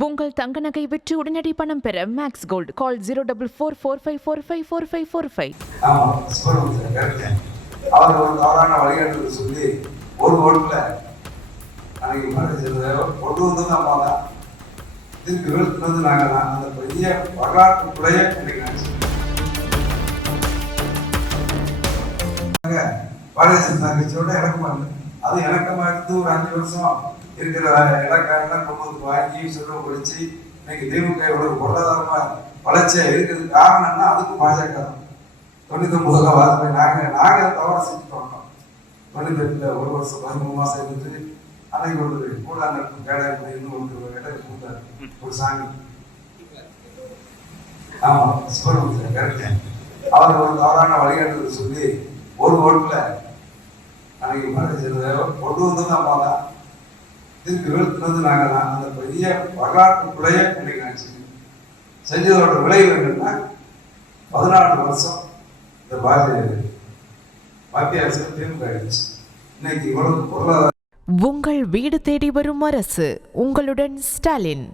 உங்கள் தங்க நகை விற்று உடனடி பணம் பெற மேக்ஸ் கோல்ட் கால் 04445454545. அவர் ஒரு தவறான வழிகாட்டுதல் சொல்லி ஒரு ஓட்டுல அன்னைக்கு கொண்டு வந்தது அம்மா தான். இதுக்கு வீழ்த்துனது நாங்கள் தான். அந்த பெரிய வரலாற்று பிழைய இன்னைக்கு பாரதிய ஜனதா கட்சியோட இணக்கமா இல்லை. அது இணக்கமா இருந்து ஒரு 5 வருஷம் இருக்கிற இலக்காரெல்லாம் கொண்டு வந்து வாங்கி சொல்ல படிச்சு இன்னைக்கு திமுக இவ்வளவு பொருளாதாரமா வளர்ச்சியா இருக்கிறதுக்கு காரணம்னா அதுக்கு பாஜக தான். 99 வாஜ்பாய் நாங்க தவறு செஞ்சுட்டோம். 98 ஒரு வருஷம் 13 மாசம் இருந்துட்டு அன்னைக்கு ஒரு கூடாநட்பு கேடாயிருந்து ஒரு இடம் கொடுத்தாரு ஒரு சாமி. ஆமா சுப்பிரமணியன் கரெக்ட். அவர் ஒரு தவறான வழிகாட்டுதல் சொல்லி ஒரு ஓட்டுல அன்னைக்கு பாரதிய ஜனதா கொண்டு வந்தது அம்மா தான். இதுக்கு வீழ்த்துனது நாங்கள் தான். அந்த பெரிய வரலாற்று பிழைய இன்னைக்கு நான் செஞ்சதோட விளைவு என்னன்னா 14 வருஷம் இந்த மத்திய அரசு திமுக ஆயிடுச்சு. இன்னைக்கு இவ்வளவு பொருளாதார உங்கள் வீடு தேடி வரும் அரசு உங்களுடன் ஸ்டாலின்.